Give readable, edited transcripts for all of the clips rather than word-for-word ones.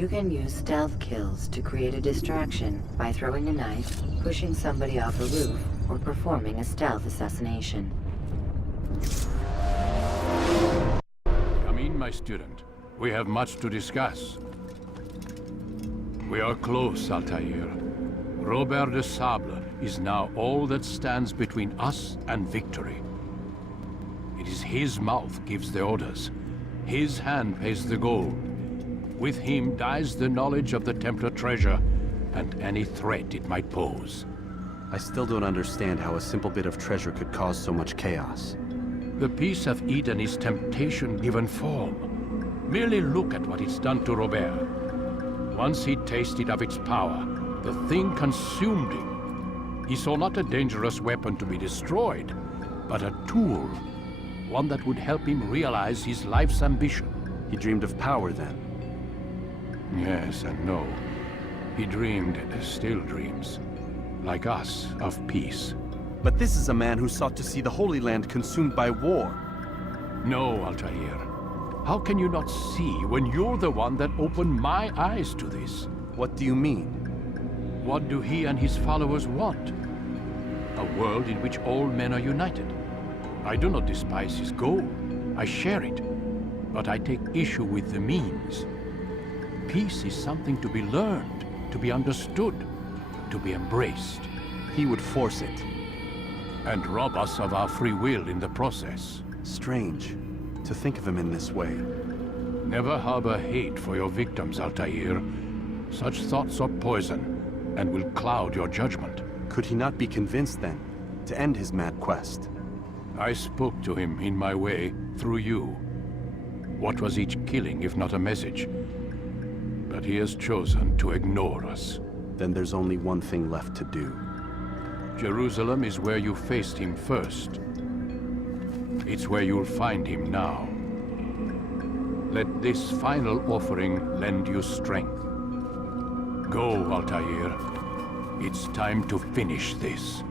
You can use stealth kills to create a distraction by throwing a knife, pushing somebody off a roof, or performing a stealth assassination. Come in, my student. We have much to discuss. We are close, Altair. Robert de Sable is now all that stands between us and victory. It is his mouth gives the orders. His hand pays the gold. With him dies the knowledge of the Templar treasure and any threat it might pose. I still don't understand how a simple bit of treasure could cause so much chaos. The Peace of Eden is temptation given form. Merely look at what it's done to Robert. Once he tasted of its power, the thing consumed him. He saw not a dangerous weapon to be destroyed, but a tool. One that would help him realize his life's ambition. He dreamed of power then. Yes and no. He dreamed, still dreams, like us, of peace. But this is a man who sought to see the Holy Land consumed by war. No, Altair. How can you not see when you're the one that opened my eyes to this? What do you mean? What do he and his followers want? A world in which all men are united. I do not despise his goal. I share it. But I take issue with the means. Peace is something to be learned, to be understood, to be embraced. He would force it. And rob us of our free will in the process. Strange, to think of him in this way. Never harbor hate for your victims, Altair. Such thoughts are poison, and will cloud your judgment. Could he not be convinced then, to end his mad quest? I spoke to him in my way, through you. What was each killing if not a message? But he has chosen to ignore us. Then there's only one thing left to do. Jerusalem is where you faced him first. It's where you'll find him now. Let this final offering lend you strength. Go, Altair. It's time to finish this.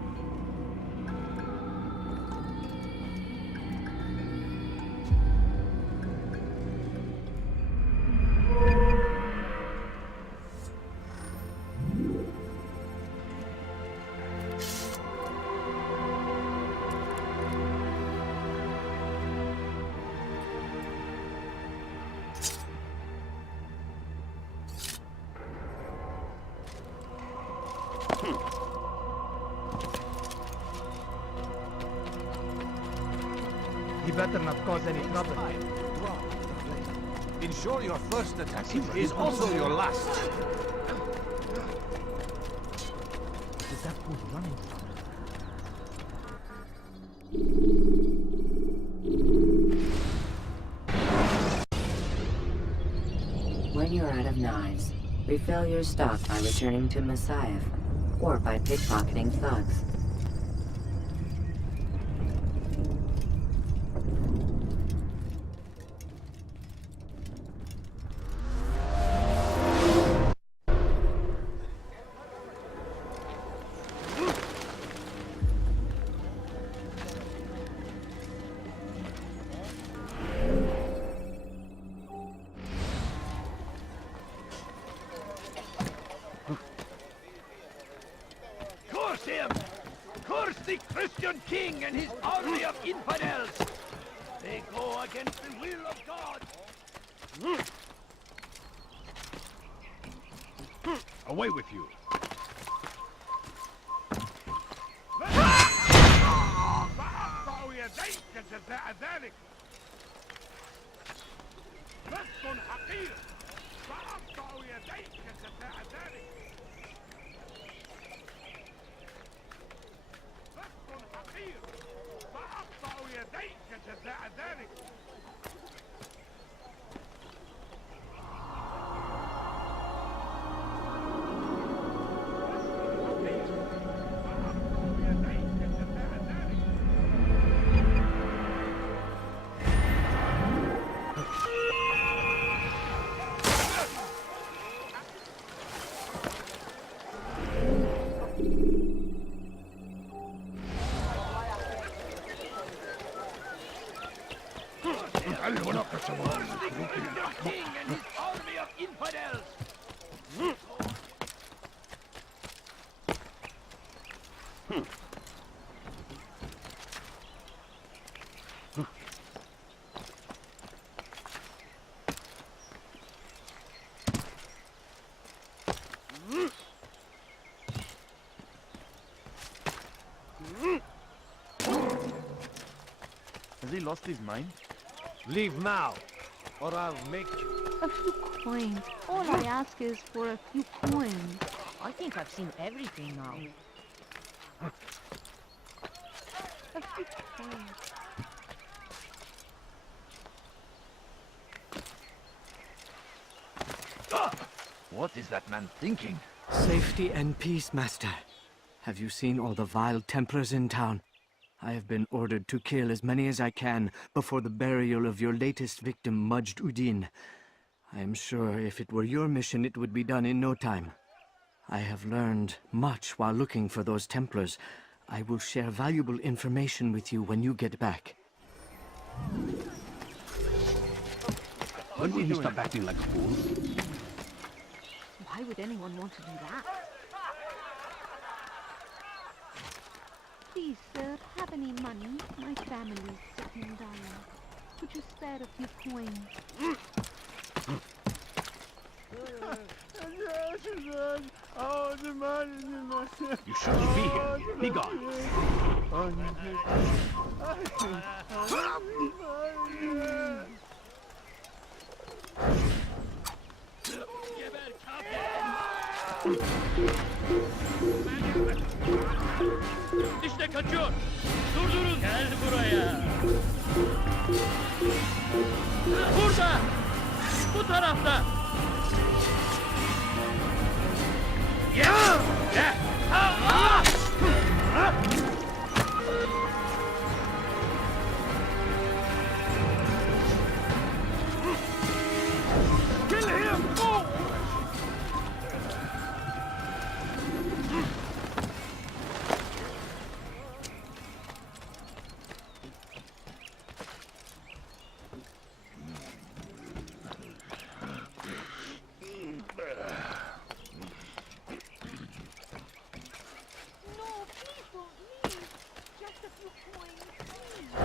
He better not cause any trouble. Ensure your first attack is also your last. Is that who's running from? When you're out of knives, refill your stock by returning to Messiah, or by pickpocketing thugs. Curse him! Curse the Christian king and his army of infidels! They go against the will of God! Away with you! Christian king and his army of infidels! Has he lost his mind? Leave now, or I'll make you. A few coins. All I ask is for a few coins. I think I've seen everything now. A few coins. What is that man thinking? Safety and peace, Master. Have you seen all the vile Templars in town? I have been ordered to kill as many as I can before the burial of your latest victim, Majd Udin. I am sure if it were your mission, it would be done in no time. I have learned much while looking for those Templars. I will share valuable information with you when you get back. When will you stop acting like a fool? Why would anyone want to do that? Please, sir, have any money? My family's sick and dying. Could you spare a few coins? You shouldn't be here. Be gone. İşte kaçıyor. Durdurun. Gel buraya. Burada. Bu tarafta. Kill him!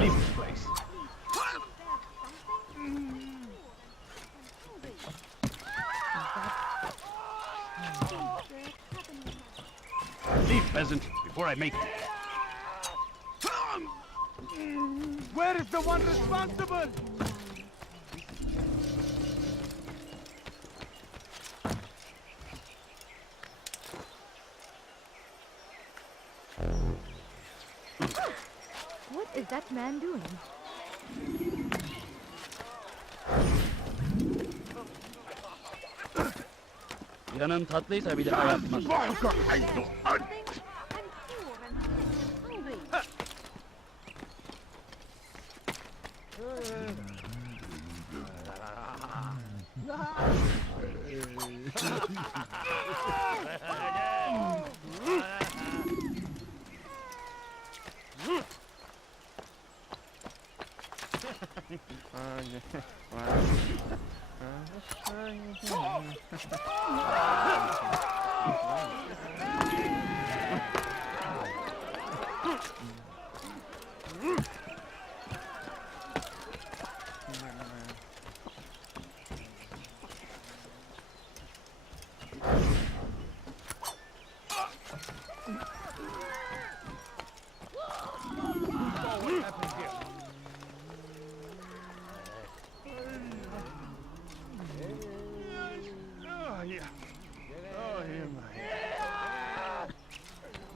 Leave this place. Leave, peasant, before I make you. Where is the one responsible? What is that man doing? Yanın tatlıysa bir daha yapma. I'm poor and hungry.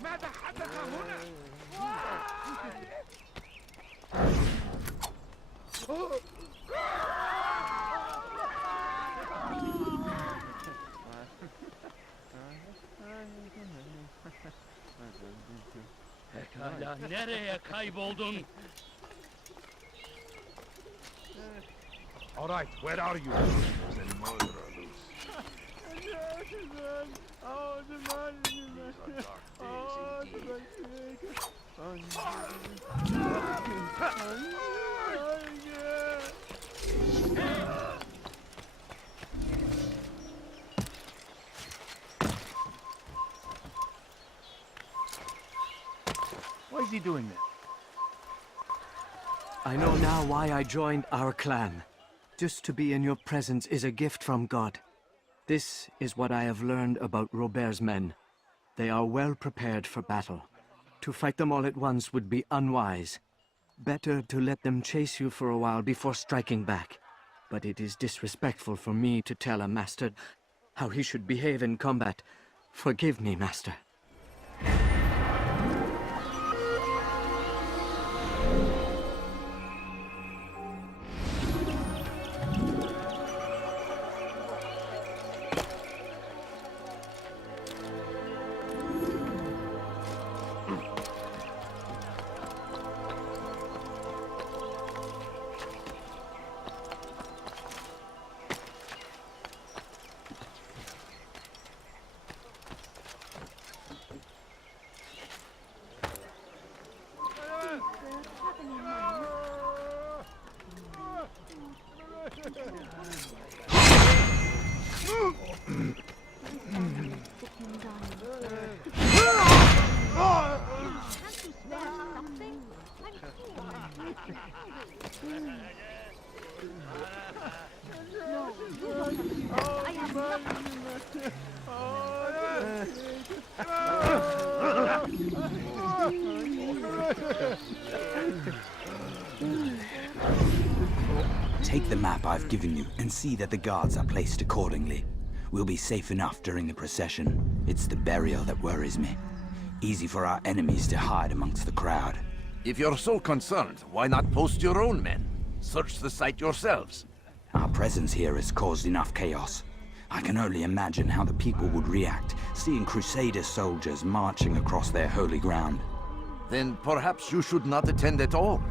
ماذا حدث هنا؟ Pekala, nereye kayboldun? All right, where are you? Why is he doing that? I know now why I joined our clan. Just to be in your presence is a gift from God. This is what I have learned about Robert's men. They are well prepared for battle. To fight them all at once would be unwise. Better to let them chase you for a while before striking back. But it is disrespectful for me to tell a master how he should behave in combat. Forgive me, master. Take the map I've given you and see that the guards are placed accordingly. We'll be safe enough during the procession. It's the burial that worries me. Easy for our enemies to hide amongst the crowd. If you're so concerned, why not post your own men? Search the site yourselves. Our presence here has caused enough chaos. I can only imagine how the people would react, seeing Crusader soldiers marching across their holy ground. Then perhaps you should not attend at all.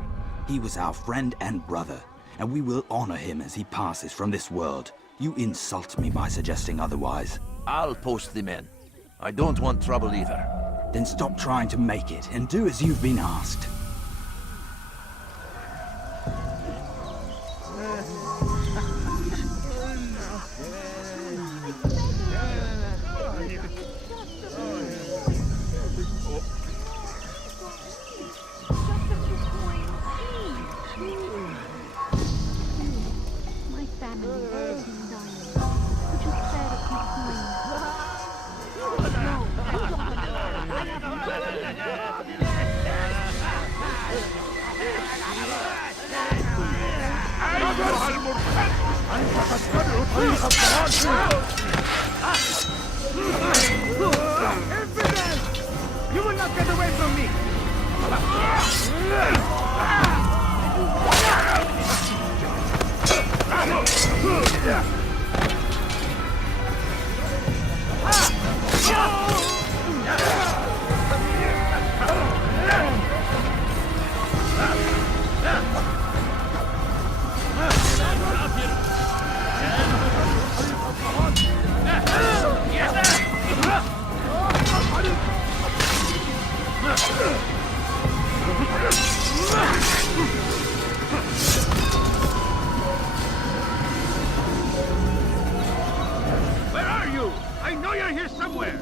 He was our friend and brother, and we will honor him as he passes from this world. You insult me by suggesting otherwise. I'll post the men. I don't want trouble either. Then stop trying to make it, and do as you've been asked. You will not get away from me! Where are you? I know you're here somewhere!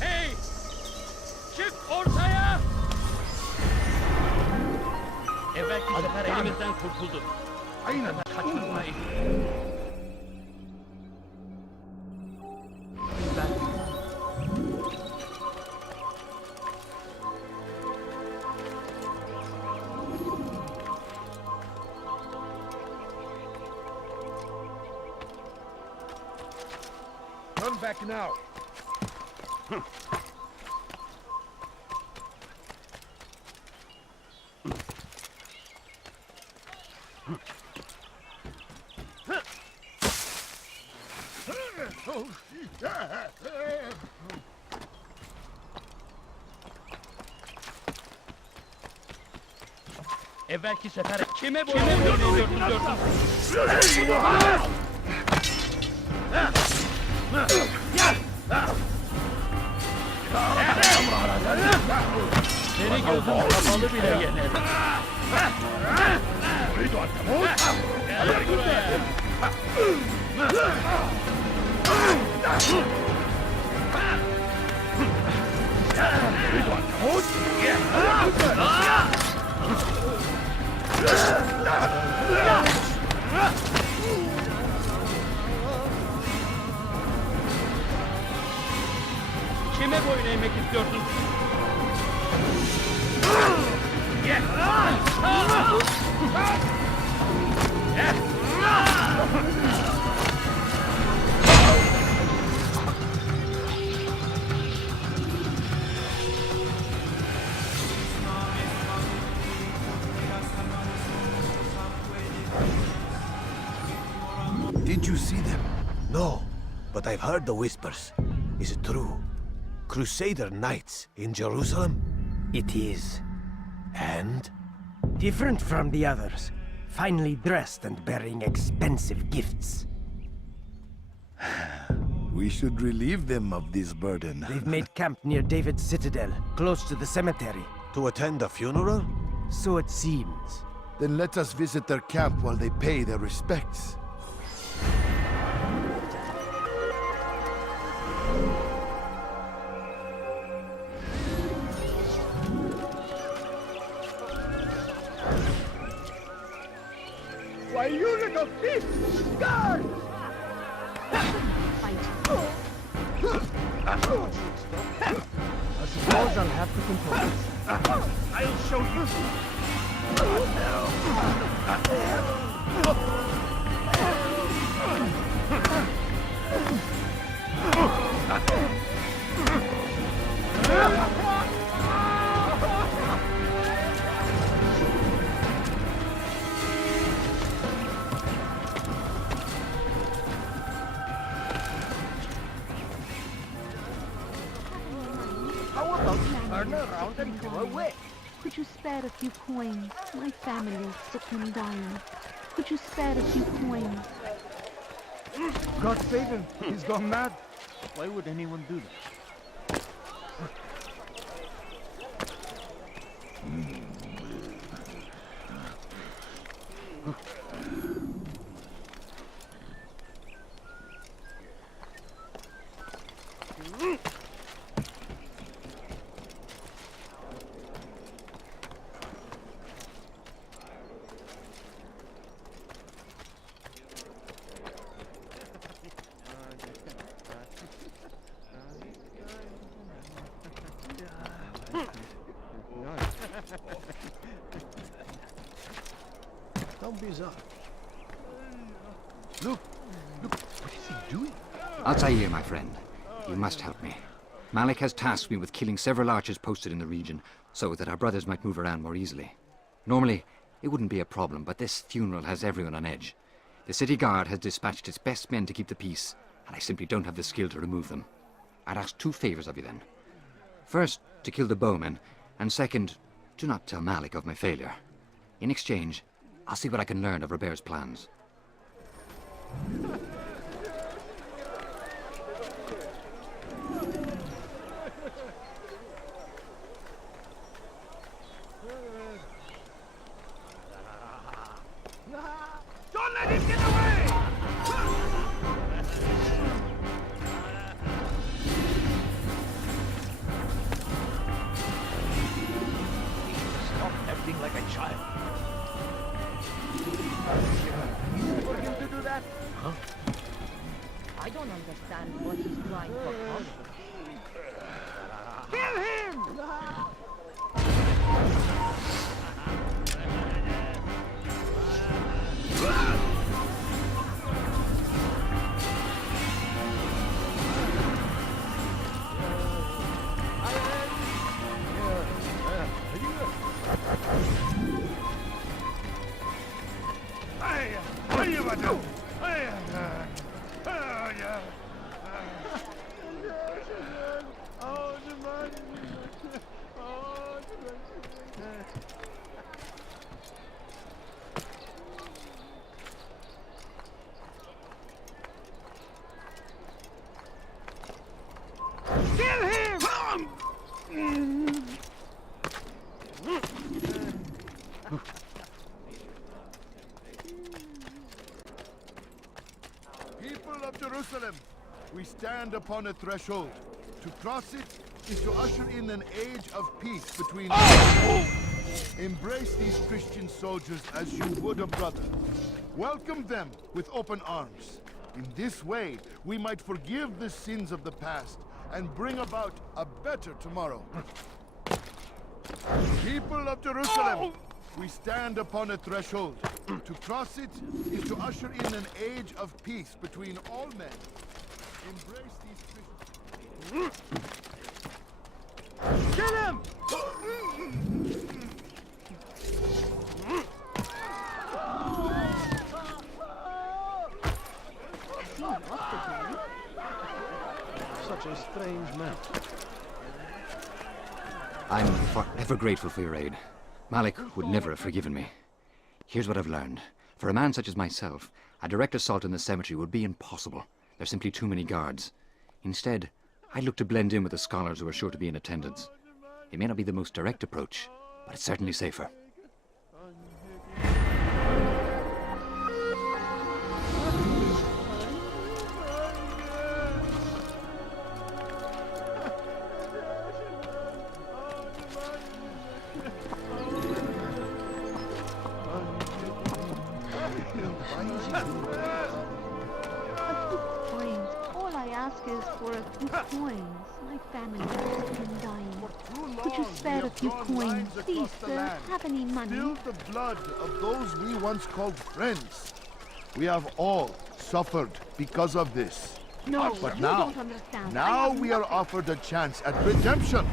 Hey! Çık ortaya! Evvelki sefer elimizden kurtulduk. Aynen kaçırmayın. Come back now. Evvelki sefer kime vurdun? Seni gözüm kapalı bile yener. Gel buraya. Kime boyun eğmek istiyorsun? Did you see them? No, but I've heard the whispers. Is it true? Crusader knights in Jerusalem? It is. And? Different from the others. Finely dressed and bearing expensive gifts. We should relieve them of this burden. They've made camp near David's citadel, close to the cemetery. To attend a funeral? So it seems. Then let us visit their camp while they pay their respects. Why, you little thief! Guard! I suppose I'll have to control this. I'll show you! How about Turn around and go away! Could you spare a few coins? My family's sick and dying. Could you spare a few coins? God save him. He's gone mad. Why would anyone do that? Don't be bizarre. Look, what is he doing? Altair, my friend, you must help me. Malik has tasked me with killing several archers posted in the region, so that our brothers might move around more easily. Normally, it wouldn't be a problem, but this funeral has everyone on edge. The city guard has dispatched its best men to keep the peace, and I simply don't have the skill to remove them. I'd ask 2 favors of you then. First, to kill the bowmen, and second, do not tell Malik of my failure. In exchange, I'll see what I can learn of Robert's plans. Don't let him get away! Stop acting like a child. Easy for him to do that? Huh? I don't understand what he's trying to accomplish. Kill him! People of Jerusalem, we stand upon a threshold. To cross it is to usher in an age of peace between Embrace these Christian soldiers as you would a brother. Welcome them with open arms. In this way, we might forgive the sins of the past and bring about a better tomorrow. People of Jerusalem, we stand upon a threshold. To cross it is to usher in an age of peace between all men. Embrace these Christians. Kill him! Such a strange man. I'm forever grateful for your aid. Malik would never have forgiven me. Here's what I've learned. For a man such as myself, a direct assault on the cemetery would be impossible. There's simply too many guards. Instead, I'd look to blend in with the scholars who are sure to be in attendance. It may not be the most direct approach, but it's certainly safer. My family is sick and dying. Could you spare a few coins? Please, sir, have any money? Spilled the blood of those we once called friends. We have all suffered because of this. No, but you now, don't understand. now we are offered a chance at redemption.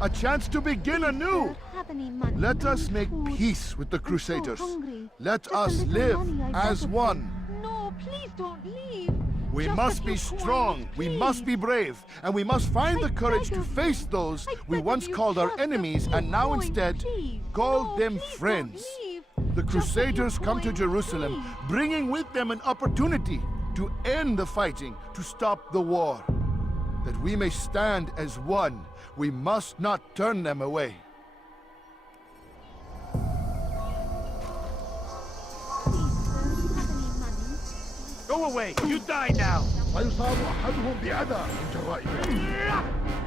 A chance to begin anew. Sir, have any money? Let us Any make food? peace with the I'm so Crusaders. hungry. Let Just a us little live money I as beg of one. you. No, please don't leave. We Just must a be few strong, coins, we please. must be brave, and we must find I the courage beg to of face you. those I we beg once of you, called our just a enemies few and now coins, instead please. call No, them please don't friends. leave. The Just a few Crusaders come to coins, Jerusalem, please. bringing with them an opportunity to end the fighting, to stop the war. That we may stand as one, we must not turn them away. Please, sir, have any money? Go away! You die now! ويصاب أحدهم بأذى من جرائم.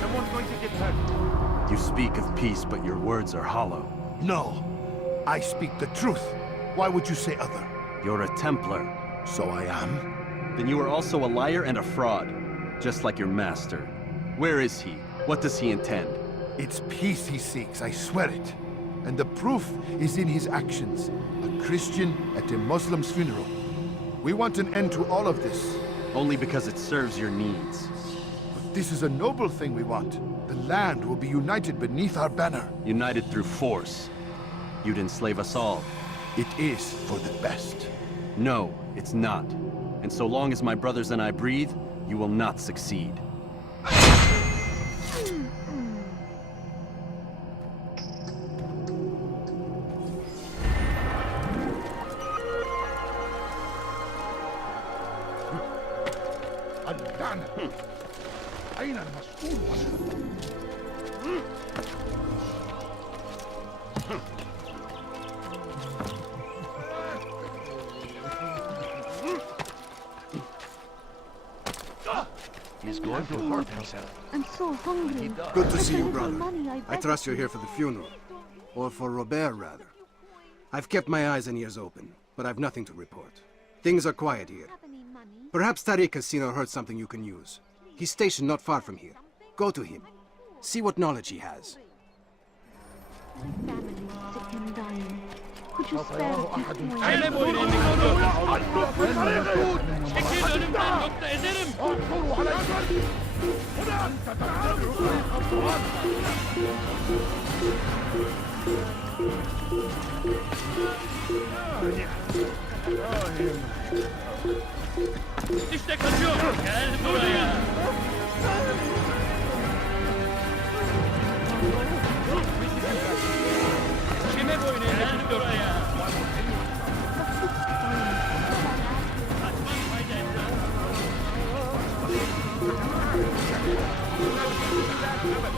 Someone's going to get hurt. You speak of peace, but your words are hollow. No, I speak the truth. Why would you say other? You're a Templar. So I am. Then you are also a liar and a fraud, just like your master. Where is he? What does he intend? It's peace he seeks, I swear it. And the proof is in his actions. A Christian at a Muslim's funeral. We want an end to all of this. Only because it serves your needs. But this is a noble thing we want. The land will be united beneath our banner. United through force. You'd enslave us all. It is for the best. No, it's not. And so long as my brothers and I breathe, you will not succeed. اللعنة. أين المسؤول عنها؟ He's going to hurt himself. I'm so hungry. Good to Just see a you, little brother. money I I beg trust of you're here for the funeral. Or for Robert, rather. I've kept my eyes and ears open, but I've nothing to report. Things are quiet here. Have any money? Perhaps Tariq has seen or heard something you can use. He's stationed not far from here. Go to him. See what knowledge he has. My family is sick and dying. Could you spare a few coins? Çekil önümden yoksa ezerim. İşte kaçıyor. Gel buraya. Kime boyun eğer buraya? I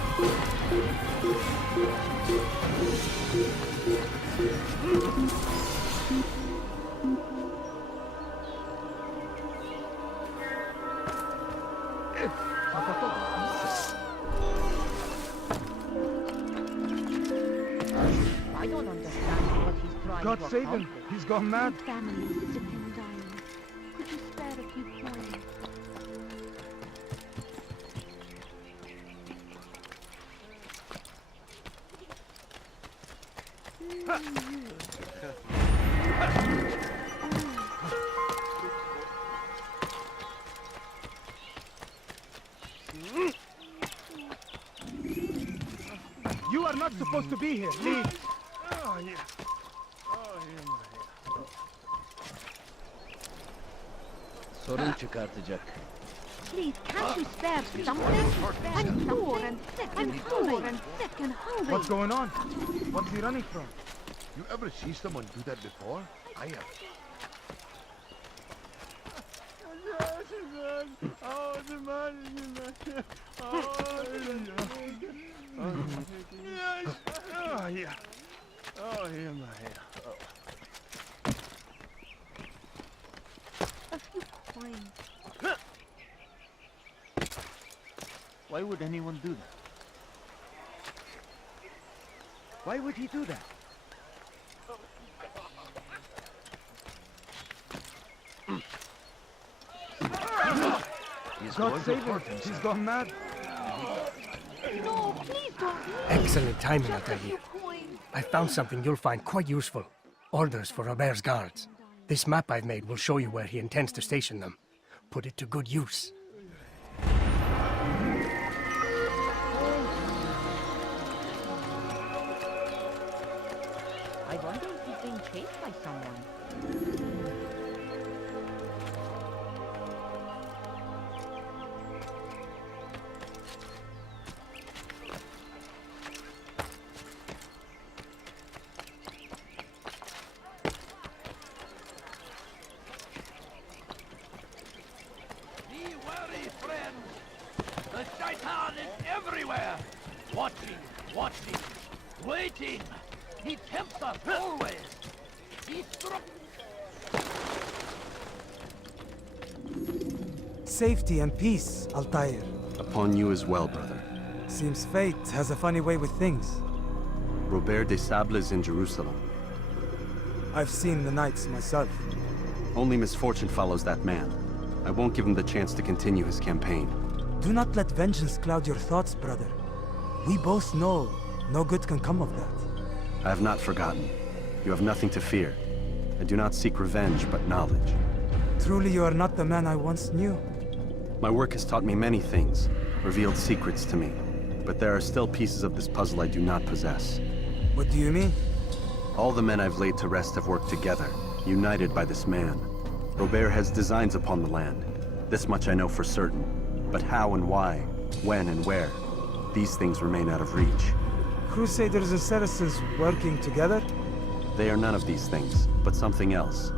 don't understand what he's trying God to save him! accomplish. He's gone mad! My family is sick and dying. Could you spare a few coins? You are not supposed to be here. Leave. Oh, yeah. Oh, Sorun çıkartacak. Please, can't you spare something? I'm poor and sick and hungry. What's going on? What's he running from? You ever see someone do that before? I have. Oh, yeah. Oh, yeah, my hair. A few coins. Why would anyone do that? Why would he do that? God save him! He's gone mad! No, please don't leave. Excellent timing, I'll Just a tell few you. coins. I found something you'll find quite useful. Orders for Robert's guards. This map I've made will show you where he intends to station them. Put it to good use. I wonder if he's being chased by someone. Be wary, friends. The Shaitan is everywhere. Watching, watching, waiting. He tempts us always. He struck. Safety and peace, Altair. Upon you as well, brother. Seems fate has a funny way with things. Robert de Sable is in Jerusalem. I've seen the knights myself. Only misfortune follows that man. I won't give him the chance to continue his campaign. Do not let vengeance cloud your thoughts, brother. We both know no good can come of that. I have not forgotten. You have nothing to fear. I do not seek revenge, but knowledge. Truly you are not the man I once knew. My work has taught me many things, revealed secrets to me. But there are still pieces of this puzzle I do not possess. What do you mean? All the men I've laid to rest have worked together, united by this man. Robert has designs upon the land. This much I know for certain. But how and why, when and where, these things remain out of reach. Crusaders and Saracens working together? They are none of these things, but something else.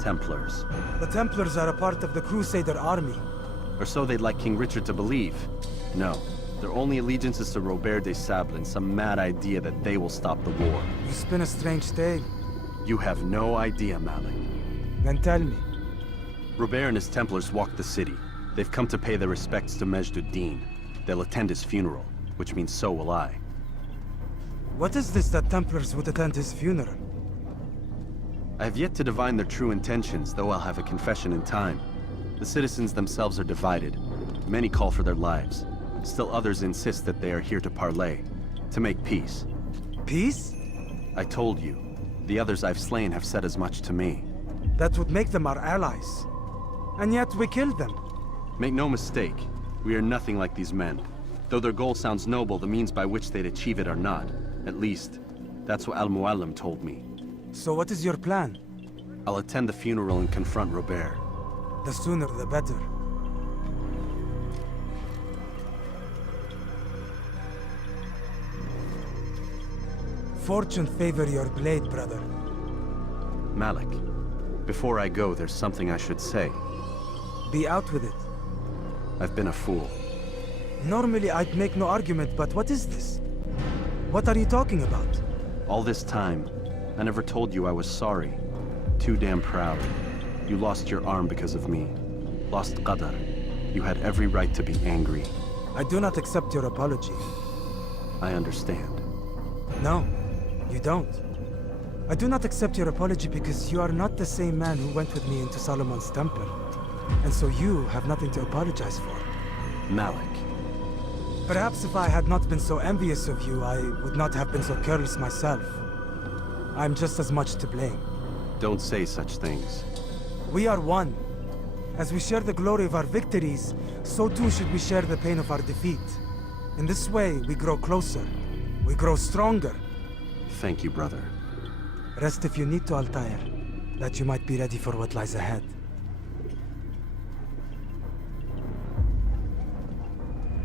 Templars. The Templars are a part of the Crusader army. Or so they'd like King Richard to believe. No, their only allegiance is to Robert de Sable and some mad idea that they will stop the war. You spin a strange tale. You have no idea, Malik. Then tell me. Robert and his Templars walk the city. They've come to pay their respects to Majd-ud-Din. They'll attend his funeral, which means so will I. What is this that Templars would attend his funeral? I have yet to divine their true intentions, though I'll have a confession in time. The citizens themselves are divided. Many call for their lives. Still others insist that they are here to parley, to make peace. Peace? I told you. The others I've slain have said as much to me. That would make them our allies. And yet we killed them. Make no mistake, we are nothing like these men. Though their goal sounds noble, the means by which they'd achieve it are not. At least, that's what Al-Mualim told me. So what is your plan? I'll attend the funeral and confront Robert. The sooner the better. Fortune favor your blade, brother. Malik, before I go, there's something I should say. Be out with it. I've been a fool. Normally I'd make no argument, but what is this? What are you talking about? All this time, I never told you I was sorry. Too damn proud. You lost your arm because of me. Lost Qadar. You had every right to be angry. I do not accept your apology. I understand. No, you don't. I do not accept your apology because you are not the same man who went with me into Solomon's temple. And so you have nothing to apologize for. Malik. Perhaps if I had not been so envious of you, I would not have been so careless myself. I'm just as much to blame. Don't say such things. We are one. As we share the glory of our victories, so too should we share the pain of our defeat. In this way, we grow closer. We grow stronger. Thank you, brother. Rest if you need to, Altair, that you might be ready for what lies ahead.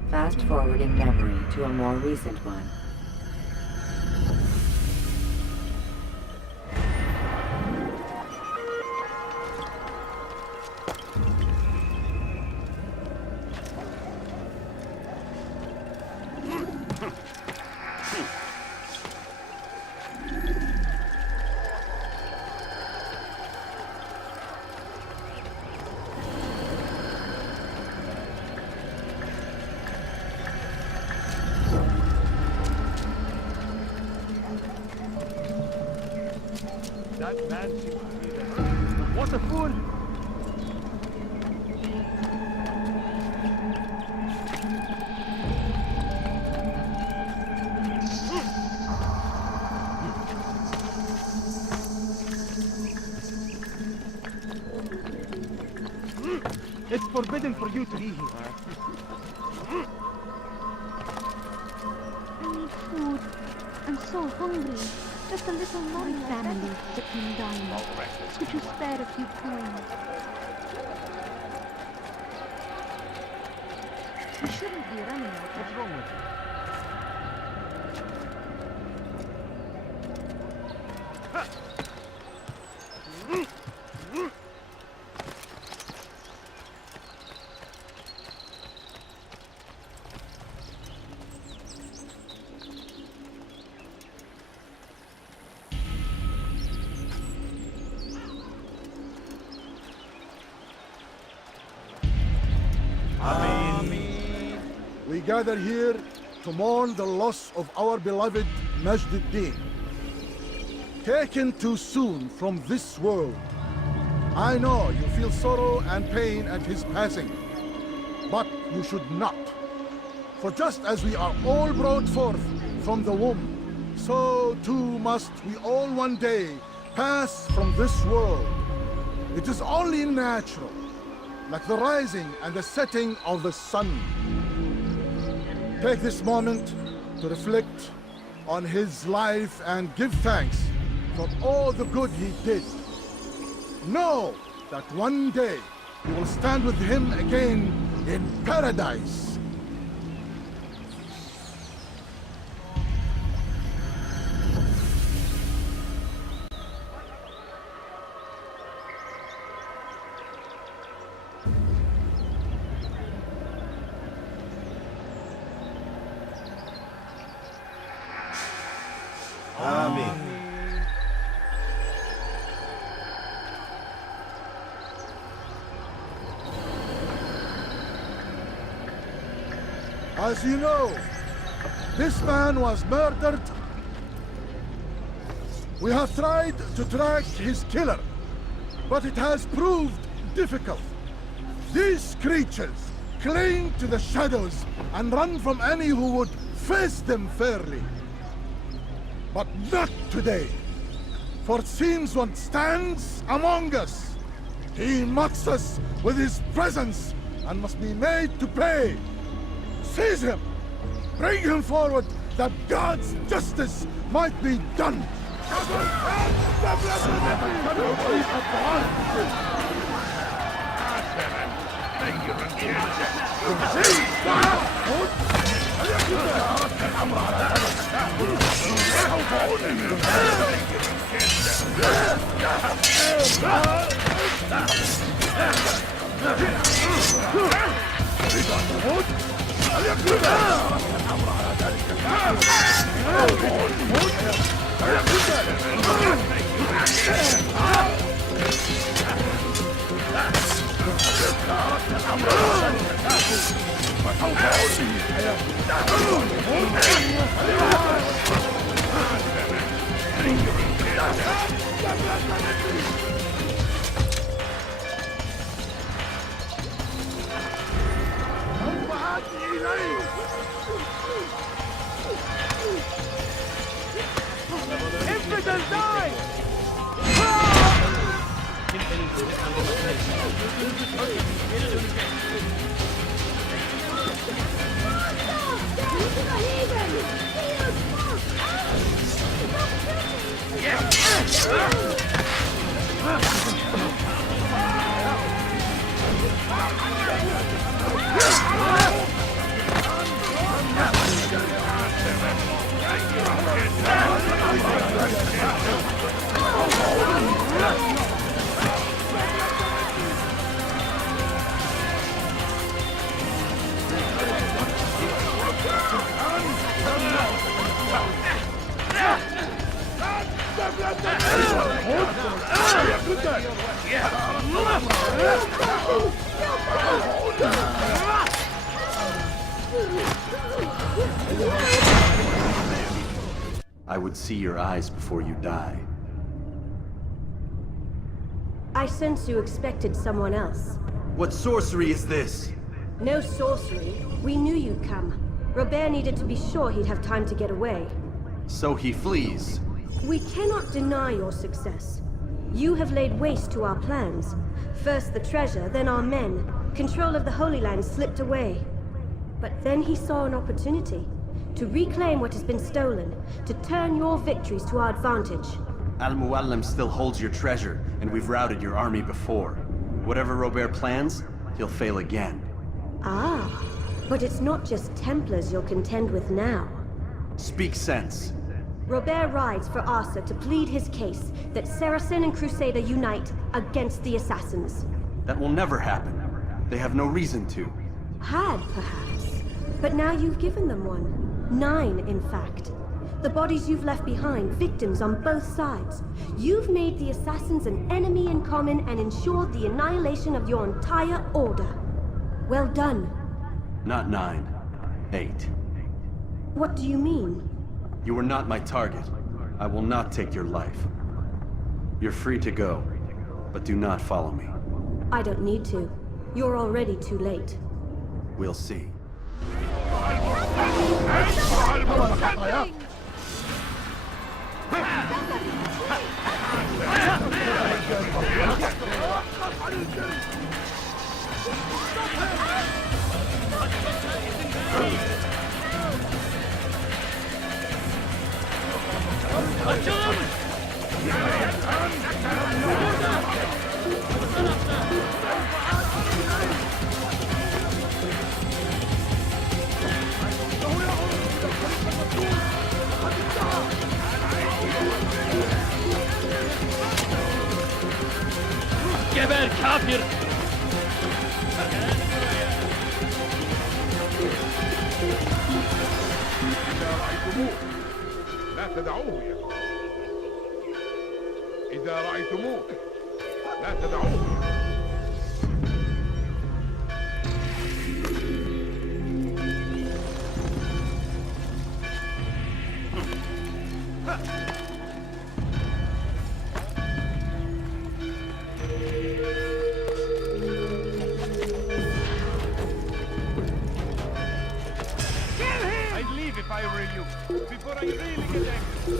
Fast forwarding memory to a more recent one. That man seems to be the What a fool! It's forbidden for you to be here. I need food. I'm so hungry. Just a little money. My family is sick and dying. Could you spare a few coins? You shouldn't be running out. What's wrong with you? We gather here to mourn the loss of our beloved Majd-ud-Din. Taken too soon from this world. I know you feel sorrow and pain at his passing, but you should not. For just as we are all brought forth from the womb, so too must we all one day pass from this world. It is only natural, like the rising and the setting of the sun. Take this moment to reflect on his life and give thanks for all the good he did. Know that one day you will stand with him again in paradise. As you know, this man was murdered. We have tried to track his killer, but it has proved difficult. These creatures cling to the shadows and run from any who would face them fairly. But not today, for it seems one stands among us. He mocks us with his presence and must be made to pay. Seize him! Bring him forward, that God's justice might be done! Infidels die! I would see your eyes before you die. I sense you expected someone else. What sorcery is this? No sorcery. We knew you'd come. Robert needed to be sure he'd have time to get away. So he flees. We cannot deny your success. You have laid waste to our plans. First the treasure, then our men. Control of the Holy Land slipped away. But then he saw an opportunity to reclaim what has been stolen, to turn your victories to our advantage. Al-Mualim still holds your treasure, and we've routed your army before. Whatever Robert plans, he'll fail again. Ah, but it's not just Templars you'll contend with now. Speak sense. Robert rides for Arsuf to plead his case that Saracen and Crusader unite against the Assassins. That will never happen. They have no reason to. Had, perhaps. But now you've given them one. 9, in fact. The bodies you've left behind, victims on both sides. You've made the Assassins an enemy in common and ensured the annihilation of your entire order. Well done. Not 9. 8. What do you mean? You are not my target. I will not take your life. You're free to go, but do not follow me. I don't need to. You're already too late. We'll see. جبل كافر إذا رأيتموه لا تدعوه يقع. إذا رأيتموه لا تدعوه يقع. I'd leave if I were you, before I really get angry.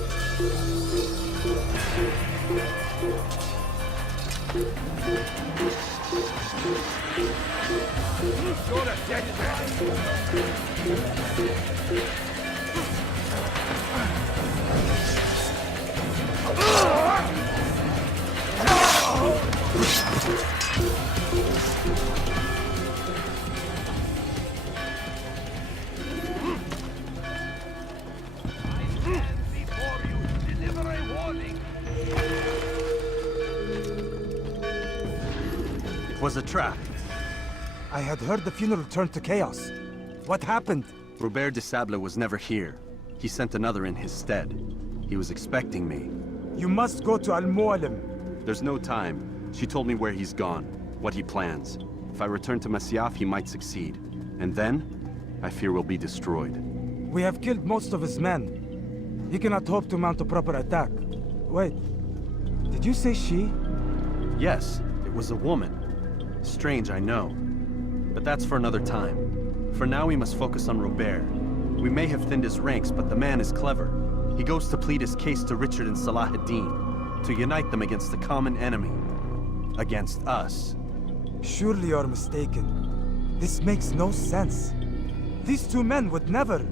Go to It was a trap. I had heard the funeral turned to chaos. What happened? Robert de Sable was never here. He sent another in his stead. He was expecting me. You must go to Al-Mualim. There's no time. She told me where he's gone, what he plans. If I return to Masyaf, he might succeed. And then, I fear we'll be destroyed. We have killed most of his men. He cannot hope to mount a proper attack. Wait, did you say she? Yes, it was a woman. Strange, I know. But that's for another time. For now, we must focus on Robert. We may have thinned his ranks, but the man is clever. He goes to plead his case to Richard and Salah ad-Din, to unite them against the common enemy. Against us. Surely you're mistaken. This makes no sense. These two men would never...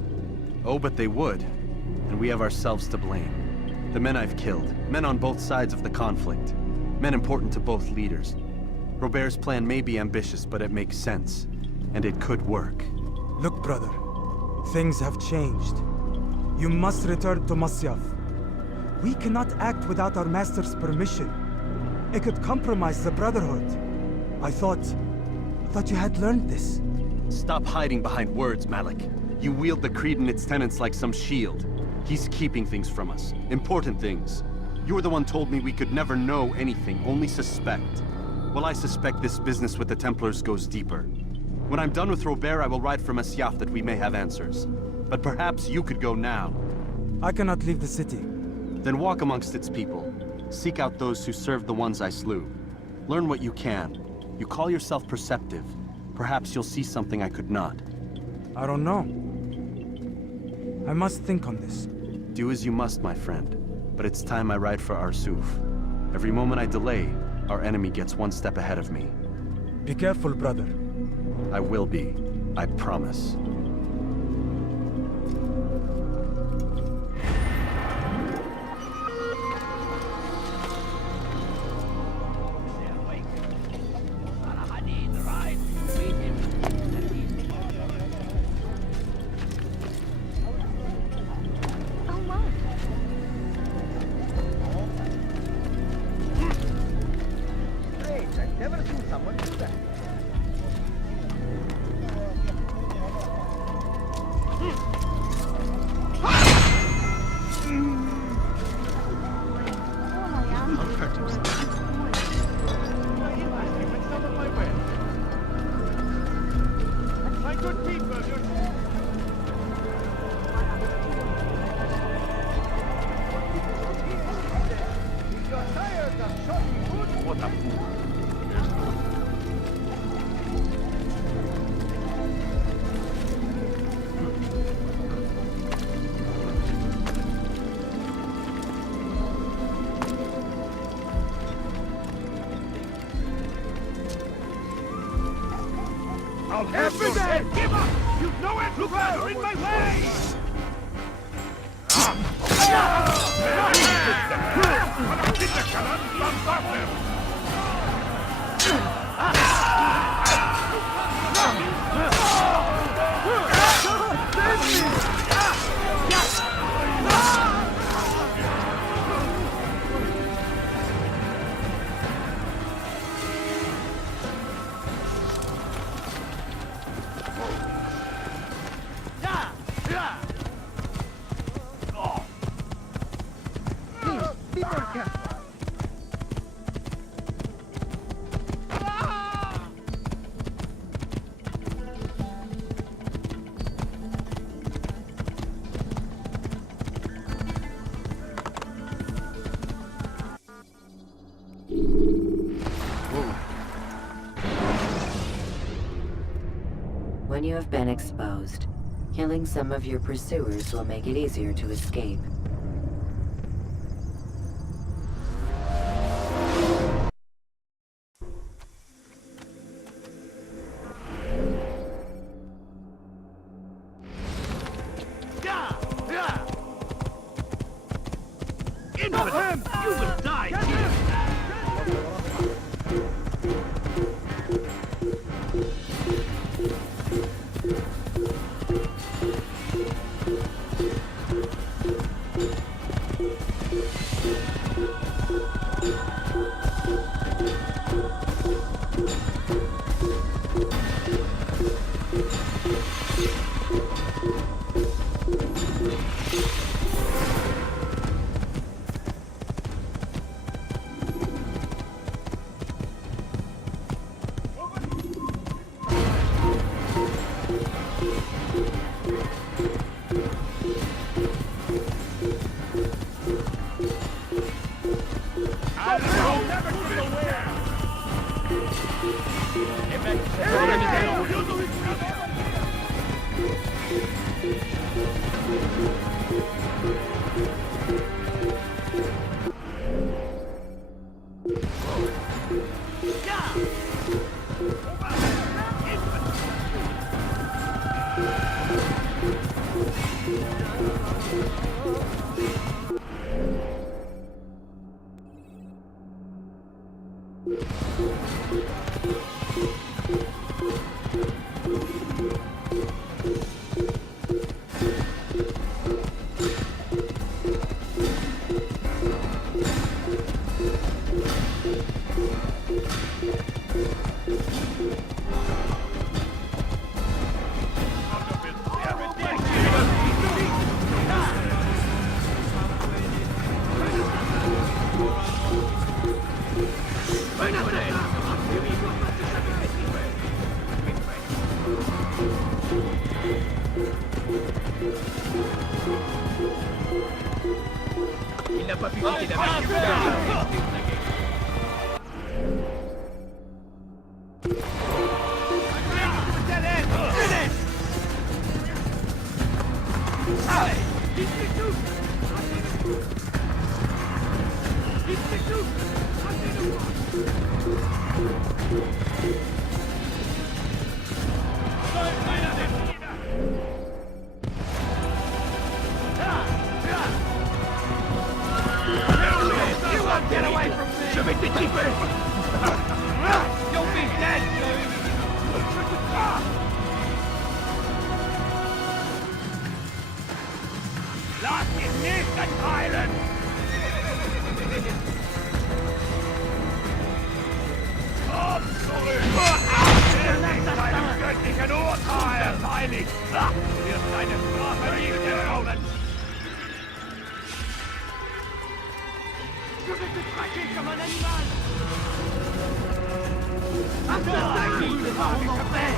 Oh, but they would. And we have ourselves to blame. The men I've killed, men on both sides of the conflict. Men important to both leaders. Robert's plan may be ambitious, but it makes sense. And it could work. Look, brother. Things have changed. You must return to Masyaf. We cannot act without our master's permission. It could compromise the Brotherhood. I thought you had learned this. Stop hiding behind words, Malik. You wield the creed and its tenets like some shield. He's keeping things from us. Important things. You were the one told me we could never know anything, only suspect. Well, I suspect this business with the Templars goes deeper. When I'm done with Robert, I will ride for Masyaf that we may have answers. But perhaps you could go now. I cannot leave the city. Then walk amongst its people. Seek out those who served the ones I slew. Learn what you can. You call yourself perceptive. Perhaps you'll see something I could not. I don't know. I must think on this. Do as you must, my friend. But it's time I ride for Arsuf. Every moment I delay, our enemy gets one step ahead of me. Be careful, brother. I will be. I promise. I'll have your head! Give up! You've nowhere to run! You're in my way! When you have been exposed, killing some of your pursuers will make it easier to escape. Infidel! You will die here! Il n'a pas pu quitter la ville. Get away from me! Je vais t'étriper! You'll be dead, Lass dich nicht entteilen! Komm zurück! Nicht deinem göttlichen Urteil! Heilig! Du wirst deine Strafe nicht bekommen! Je vais te traquer comme un animal! Attaque-lui devant mon enfer!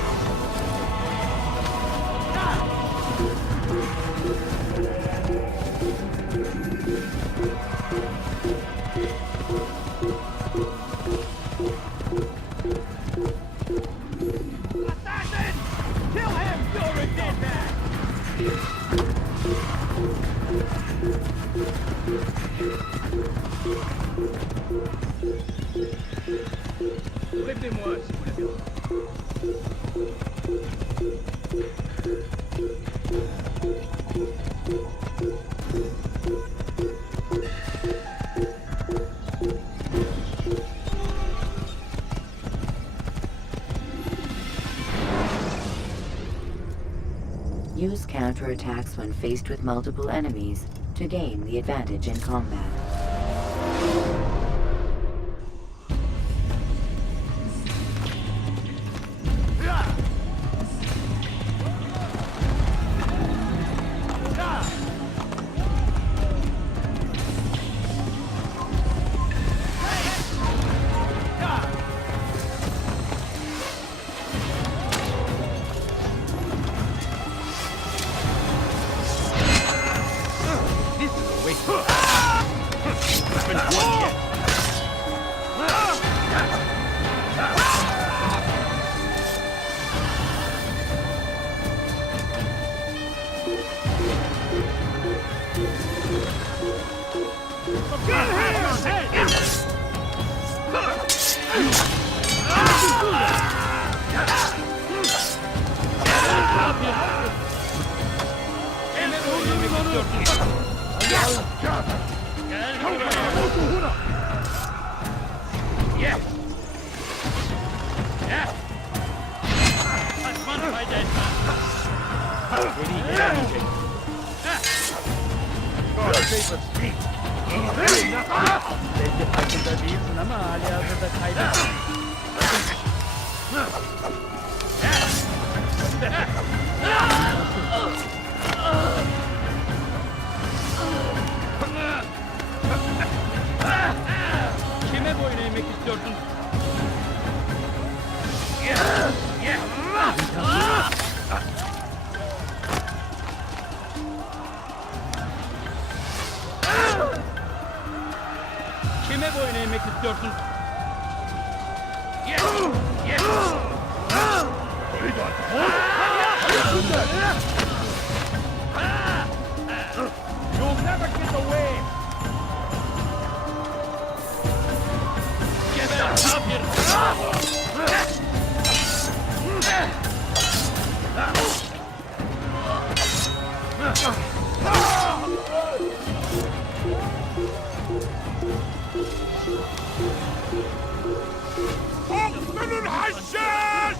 Assassin! Kill him! You're a dead man! Prévenez-moi si vous l'avez. Use counterattacks when faced with multiple enemies to gain the advantage in combat. Kime boyun eğmek istiyorsun? Kime boyun eğmek istiyorsun? Christian!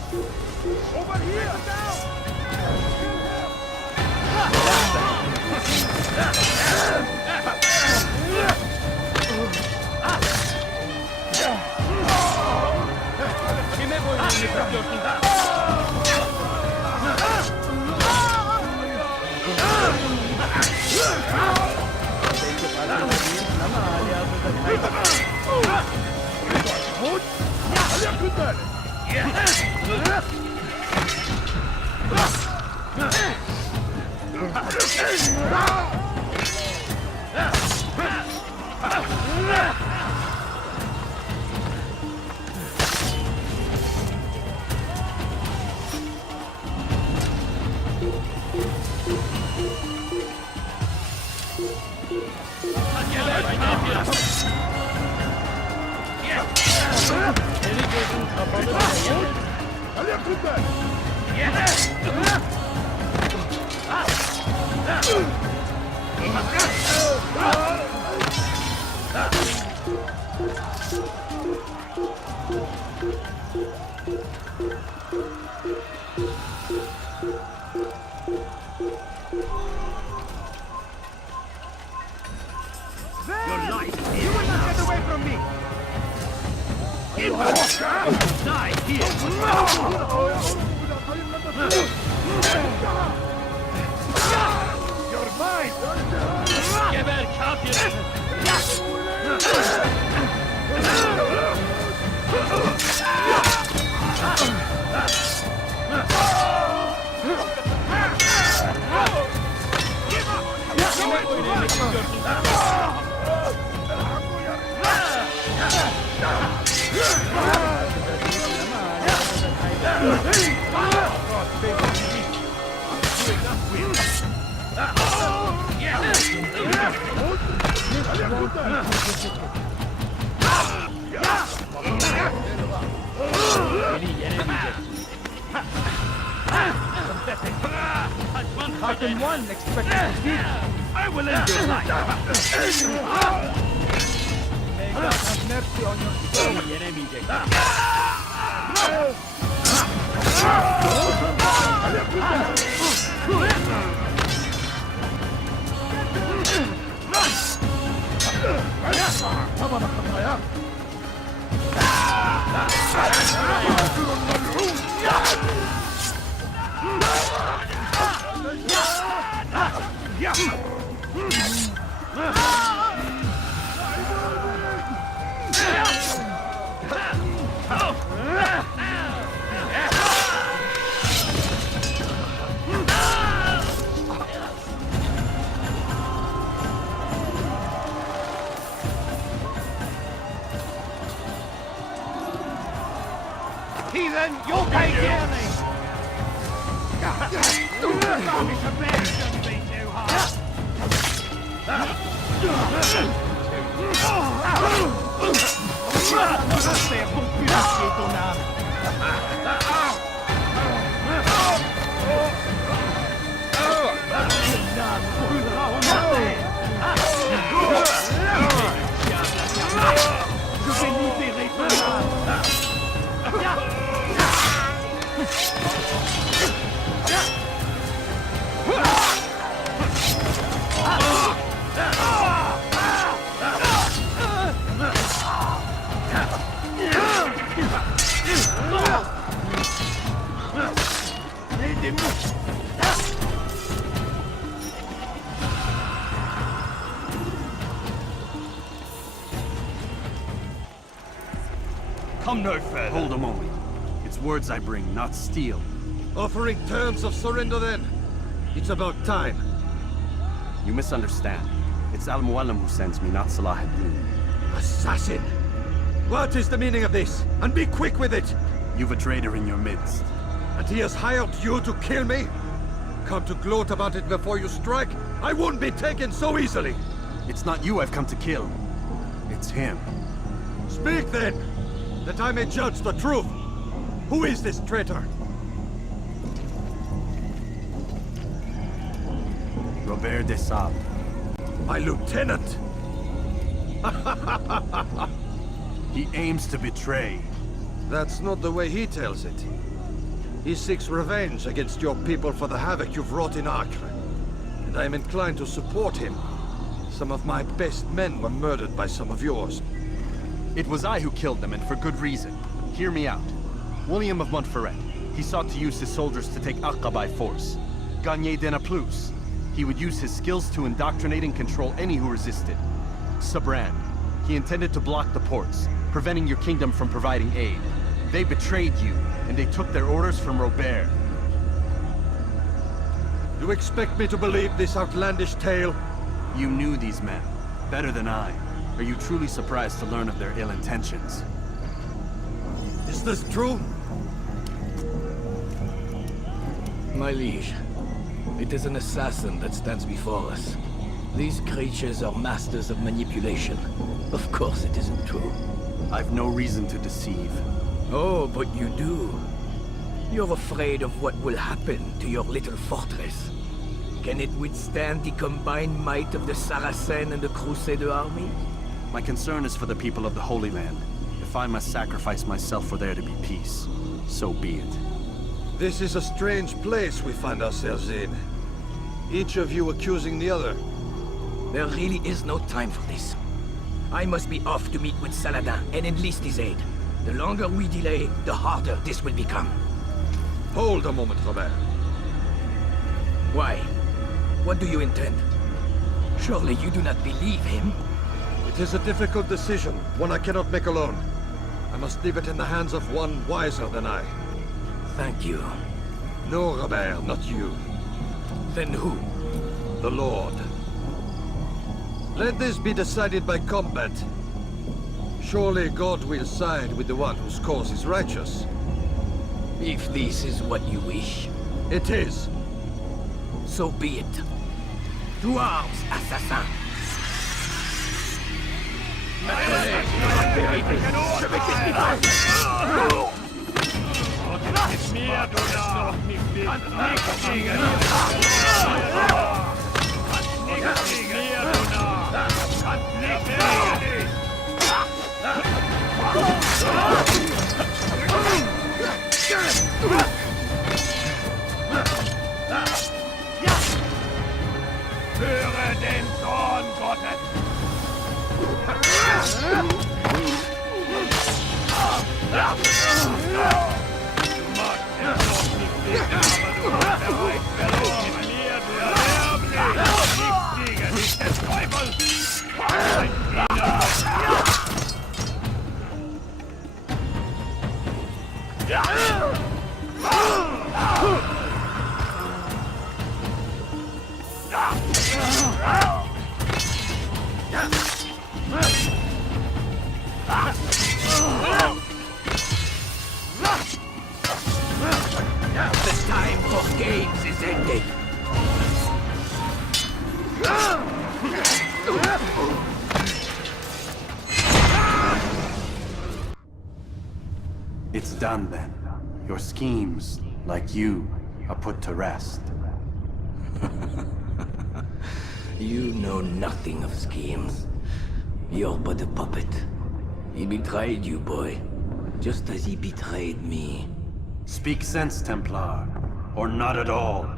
Over here! Your life! You will not get away from me! Die here! You're mine! Geber kafir! How can one expect to defeat? I will end your life! May God have mercy on your soul, enemy. Heathen, you'll pay dearly! It's a man, shouldn't be too hard! Come no further. Hold a moment. It's words I bring, not steel. Offering terms of surrender then. It's about time. You misunderstand. It's Al-Mualim who sends me, not Salah ad-Din. Assassin! What is the meaning of this? And be quick with it! You've a traitor in your midst. And he has hired you to kill me? Come to gloat about it before you strike? I won't be taken so easily! It's not you I've come to kill. It's him. Speak then! That I may judge the truth! Who is this traitor? Robert de Sable. My lieutenant! He aims to betray. That's not the way he tells it. He seeks revenge against your people for the havoc you've wrought in Acre. And I am inclined to support him. Some of my best men were murdered by some of yours. It was I who killed them, and for good reason. Hear me out. William of Montferrat. He sought to use his soldiers to take Acre by force. Gagné de Naplouse. He would use his skills to indoctrinate and control any who resisted. Sabran. He intended to block the ports, preventing your kingdom from providing aid. They betrayed you, and they took their orders from Robert. You expect me to believe this outlandish tale? You knew these men, better than I. Are you truly surprised to learn of their ill intentions? Is this true? My liege, it is an assassin that stands before us. These creatures are masters of manipulation. Of course it isn't true. I've no reason to deceive. Oh, but you do. You're afraid of what will happen to your little fortress. Can it withstand the combined might of the Saracen and the Crusader army? My concern is for the people of the Holy Land. If I must sacrifice myself for there to be peace, so be it. This is a strange place we find ourselves in. Each of you accusing the other. There really is no time for this. I must be off to meet with Saladin and enlist his aid. The longer we delay, the harder this will become. Hold a moment, Robert. Why? What do you intend? Surely you do not believe him? It is a difficult decision, one I cannot make alone. I must leave it in the hands of one wiser than I. Thank you. No, Robert, not you. Then who? The Lord. Let this be decided by combat. Surely God will side with the one whose cause is righteous. If this is what you wish. It is. So be it. To arms, assassin! Höre den Zorn Gottes! Du magst es noch nicht sehen, aber du hast bereits verloren. Mir, du erblich! Nicht Sieger, nicht des Teufels! Ein Diener! The time for games is ending. It's done then. Your schemes, like you, are put to rest. You know nothing of schemes. You're but a puppet. He betrayed you, boy. Just as he betrayed me. Speak sense, Templar. Or not at all.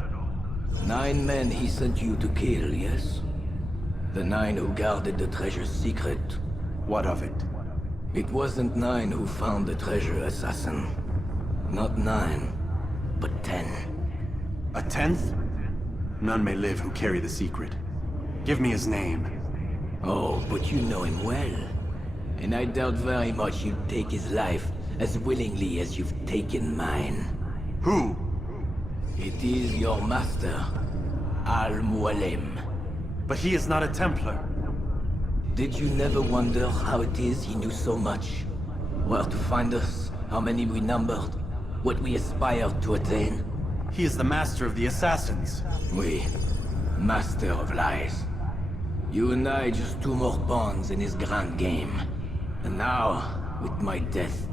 9 men he sent you to kill, yes? The 9 who guarded the treasure's secret. What of it? It wasn't 9 who found the treasure, assassin. Not 9, but 10. A 10th? None may live who carry the secret. Give me his name. Oh, but you know him well. And I doubt very much you'd take his life as willingly as you've taken mine. Who? It is your master, Al-Mualim. But he is not a Templar. Did you never wonder how it is he knew so much? Where to find us, how many we numbered, what we aspired to attain? He is the master of the assassins. Oui, master of lies. You and I just 2 more pawns in his grand game. And now, with my death,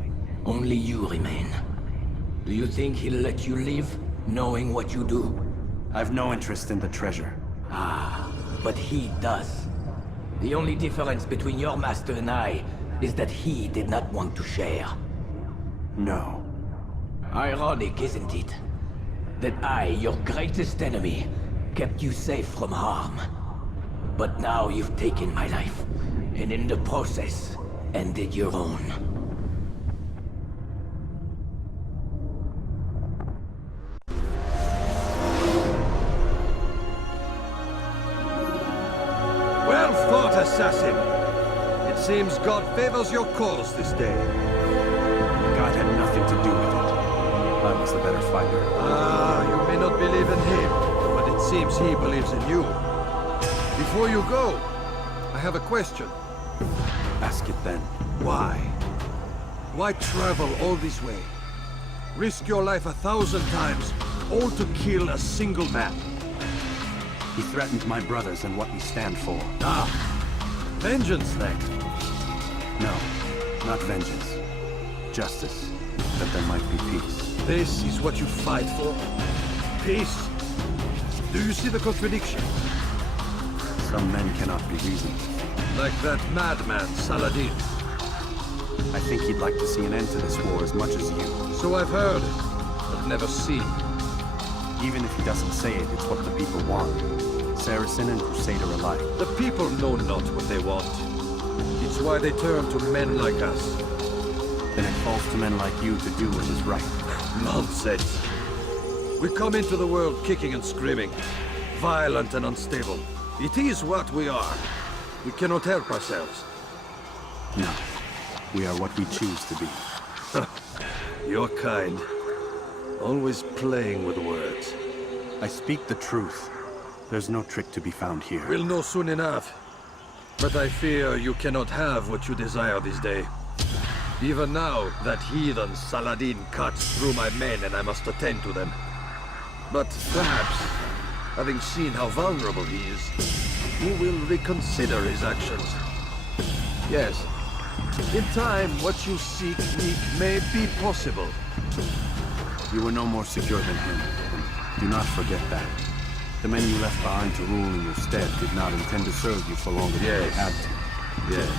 only you remain. Do you think he'll let you live, knowing what you do? I've no interest in the treasure. Ah, but he does. The only difference between your master and I is that he did not want to share. No. Ironic, isn't it? That I, your greatest enemy, kept you safe from harm. But now you've taken my life, and in the process, ended your own. Well fought, assassin! It seems God favors your cause this day. God had nothing to do with it. I was the better fighter. Ah, you may not believe in him, but it seems he believes in you. Before you go, I have a question. Ask it then. Why? Why travel all this way? Risk your life 1,000 times, all to kill a single man. He threatened my brothers and what we stand for. Ah! Vengeance, then? No, not vengeance. Justice, that there might be peace. This is what you fight for? Peace? Do you see the contradiction? Some men cannot be reasoned. Like that madman, Saladin. I think he'd like to see an end to this war as much as you. So I've heard, but never seen. Even if he doesn't say it, it's what the people want. Saracen and Crusader alike. The people know not what they want. It's why they turn to men like us. Then it falls to men like you to do what is right. Nonsense. We come into the world kicking and screaming, violent and unstable. It is what we are. We cannot help ourselves. No. We are what we choose to be. Your kind. Always playing with words. I speak the truth. There's no trick to be found here. We'll know soon enough. But I fear you cannot have what you desire this day. Even now, that heathen Saladin cuts through my men and I must attend to them. But perhaps, having seen how vulnerable he is, he will reconsider his actions. Yes, in time, what you seek may be possible. You were no more secure than him. Do not forget that. The men you left behind to rule in your stead did not intend to serve you for longer than they had to. Yes,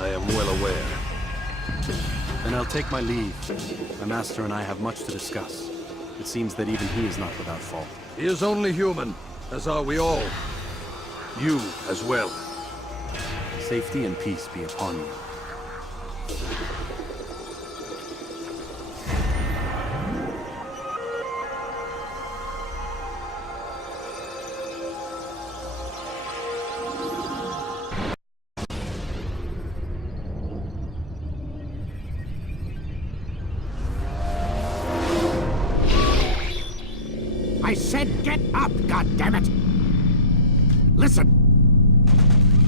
I am well aware. Then I'll take my leave. My master and I have much to discuss. It seems that even he is not without fault. He is only human, as are we all. You as well. Safety and peace be upon you. I said get up, goddammit! Listen!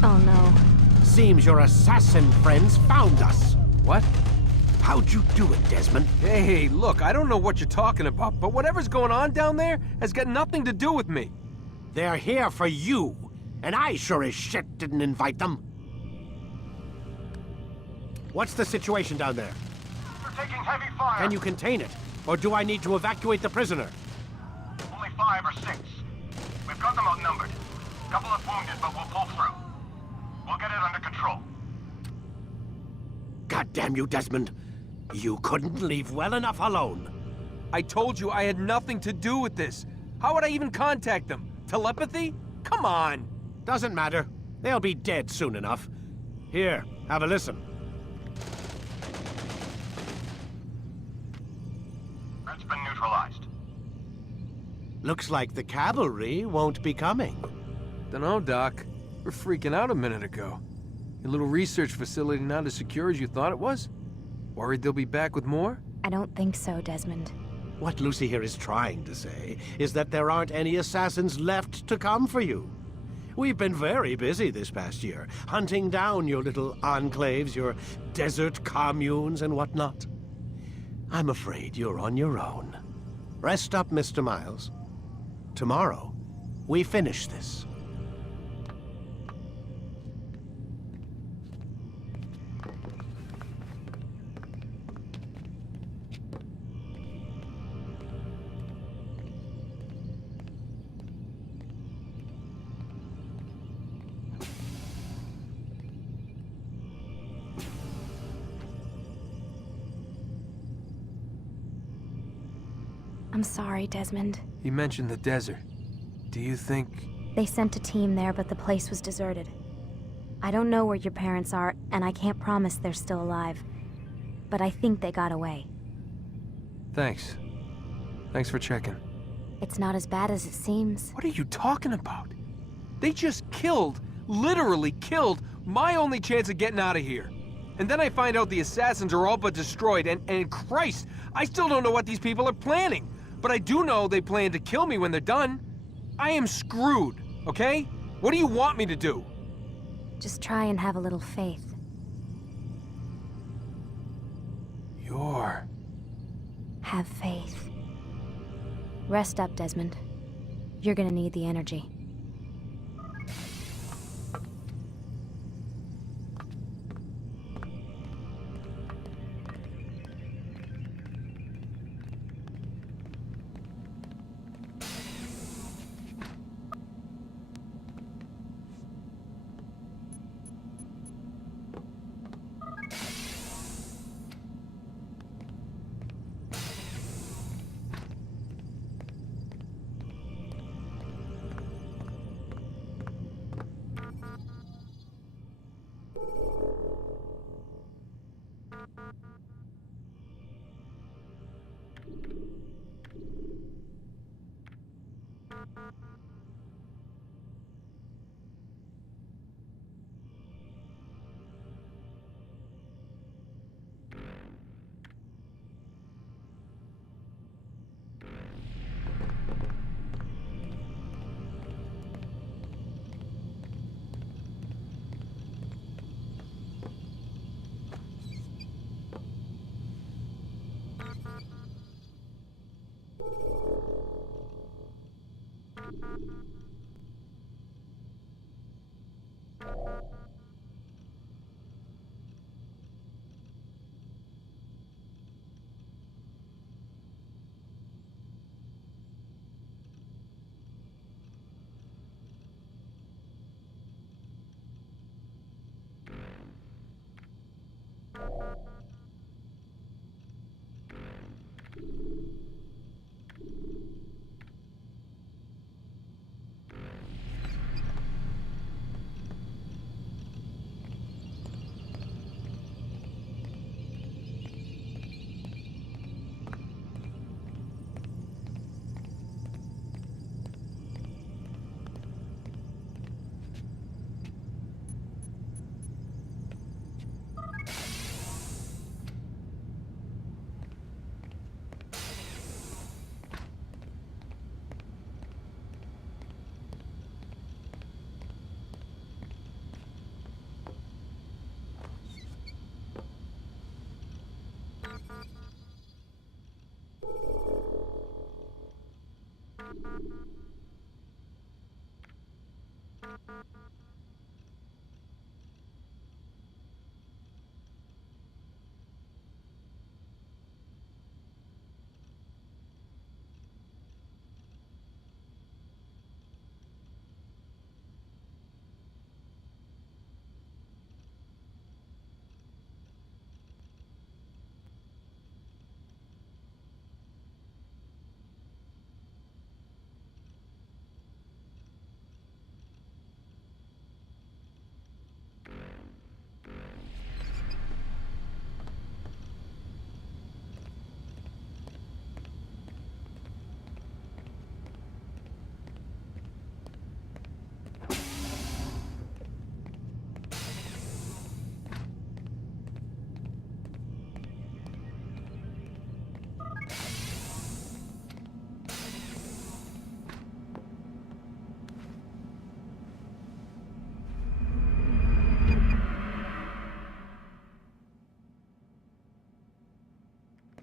Oh no. Seems your assassin friends found us. What? How'd you do it, Desmond? Hey, look, I don't know what you're talking about, but whatever's going on down there has got nothing to do with me. They're here for you, and I sure as shit didn't invite them. What's the situation down there? We're taking heavy fire. Can you contain it? Or do I need to evacuate the prisoner? Only 5 or 6. We've got them outnumbered. Couple of wounded, but we'll pull through. We'll get it under control. God damn you, Desmond. You couldn't leave well enough alone. I told you I had nothing to do with this. How would I even contact them? Telepathy? Come on. Doesn't matter. They'll be dead soon enough. Here, have a listen. Threat's been neutralized. Looks like the cavalry won't be coming. Dunno, Doc. We're freaking out a minute ago. Your little research facility not as secure as you thought it was? Worried they'll be back with more? I don't think so, Desmond. What Lucy here is trying to say is that there aren't any assassins left to come for you. We've been very busy this past year, hunting down your little enclaves, your desert communes and whatnot. I'm afraid you're on your own. Rest up, Mr. Miles. Tomorrow, we finish this. I'm sorry, Desmond. You mentioned the desert. Do you think... They sent a team there, but the place was deserted. I don't know where your parents are, and I can't promise they're still alive. But I think they got away. Thanks. Thanks for checking. It's not as bad as it seems. What are you talking about? They just killed, literally killed, my only chance of getting out of here. And then I find out the assassins are all but destroyed, and Christ, I still don't know what these people are planning. But I do know they plan to kill me when they're done. I am screwed, okay? What do you want me to do? Just try and have a little faith. Have faith. Rest up, Desmond. You're gonna need the energy.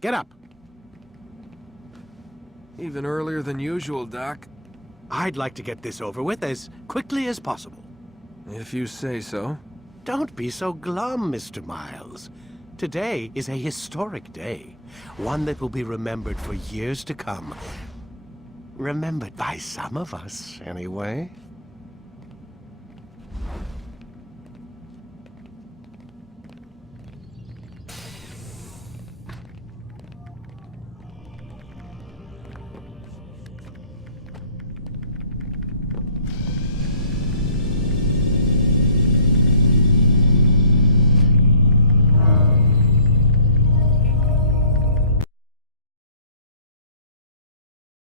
Get up. Even earlier than usual, Doc. I'd like to get this over with as quickly as possible. If you say so. Don't be so glum, Mr. Miles. Today is a historic day. One that will be remembered for years to come. Remembered by some of us, anyway.